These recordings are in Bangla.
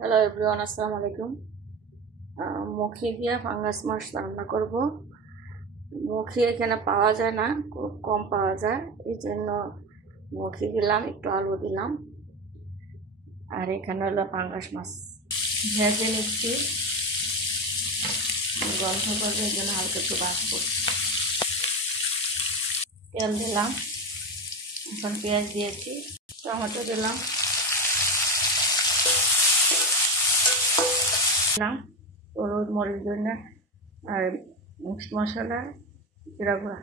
হ্যালো এভরিওয়ান, আসসালামু আলাইকুম। মুখি দিয়ে ফাঙ্গাস মাছ রান্না করব। মুখি এখানে পাওয়া যায় না, খুব কম পাওয়া যায়, এই জন্য মুখি দিলাম, একটু আলু দিলাম, আর এখানে হলো ফাঙ্গাস মাছ ভেজে নিচ্ছি। গন্ধ করবে, এই জন্য হালকা একটু বাঁচবো। তেল দিলাম, এখন পেঁয়াজ দিয়েছি, টমেটো দিলাম, হলুদ, মরিচ, ধনিয়া আর মিক্সড মশলা, জিরা গুঁড়া,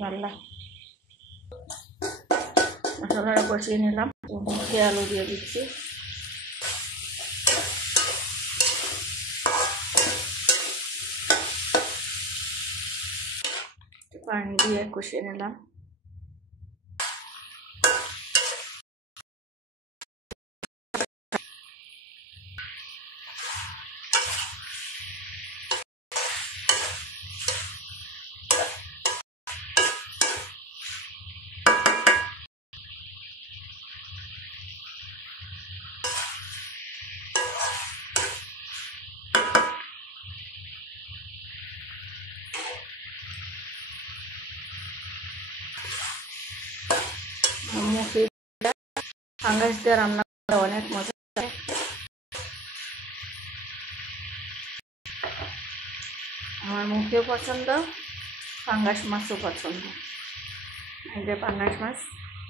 মাল্লা মশলাটা কষিয়ে নিলাম। মুখে আলু দিয়ে দিচ্ছি, পানি দিয়ে কষিয়ে নিলাম। মুখি ফাঙ্গাস দিয়ে রান্না করে অনেক মজা। আমার মুখেও পছন্দ, ফাঙ্গাস মাছও পছন্দ। এই যে ফাঙ্গাস মাছ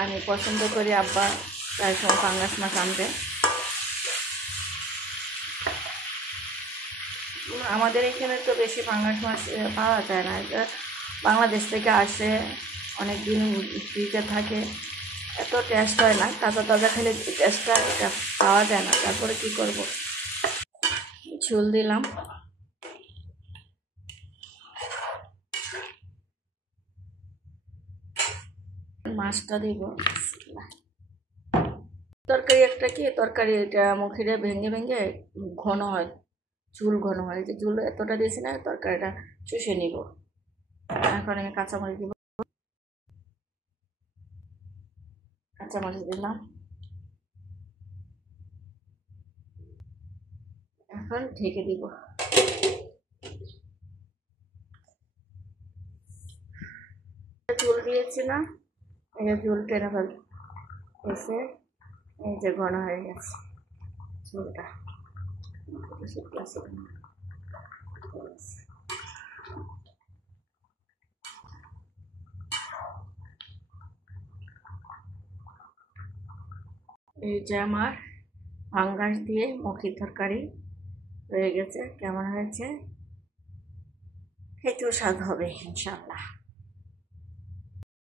আমি পছন্দ করি, আব্বা প্রায় সময় ফাঙ্গাস মাছ আনবে। আমাদের এখানে তো বেশি ফাঙ্গাস মাছ পাওয়া যায় না, এটা বাংলাদেশ থেকে আসে, অনেক দিন ফ্রিজে থাকে, এত টেস্ট হয় না। তাজা তাজা খেলে টেস্টটা এটা পাওয়া যায় না। তারপরে কি করব, ঝোল দিলাম, মাছটা দিব। তরকারি একটা কি তরকারি, এটা মুখিরে ভেঙে ভেঙে ঘন হয়, ঝুল ঘন হয়। যে ঝুল এতটা দিয়েছি না, তরকারিটা চুষে নিব। এখন আমি কাঁচামরিচ দিব, কাঁচামরিচ দিলাম, এখন ঢেকে দিব। ঝোল দিয়েছি না, এই যে ঝোল টেনে ফেলছে, এই যে ঘন হয়ে গেছে ঝোলটা। এই যে আমার ফাঙ্গাস দিয়ে মুখির তরকারি হয়ে গেছে। কেমন হয়েছে? খেতেও স্বাদ হবে ইনশাআল্লাহ।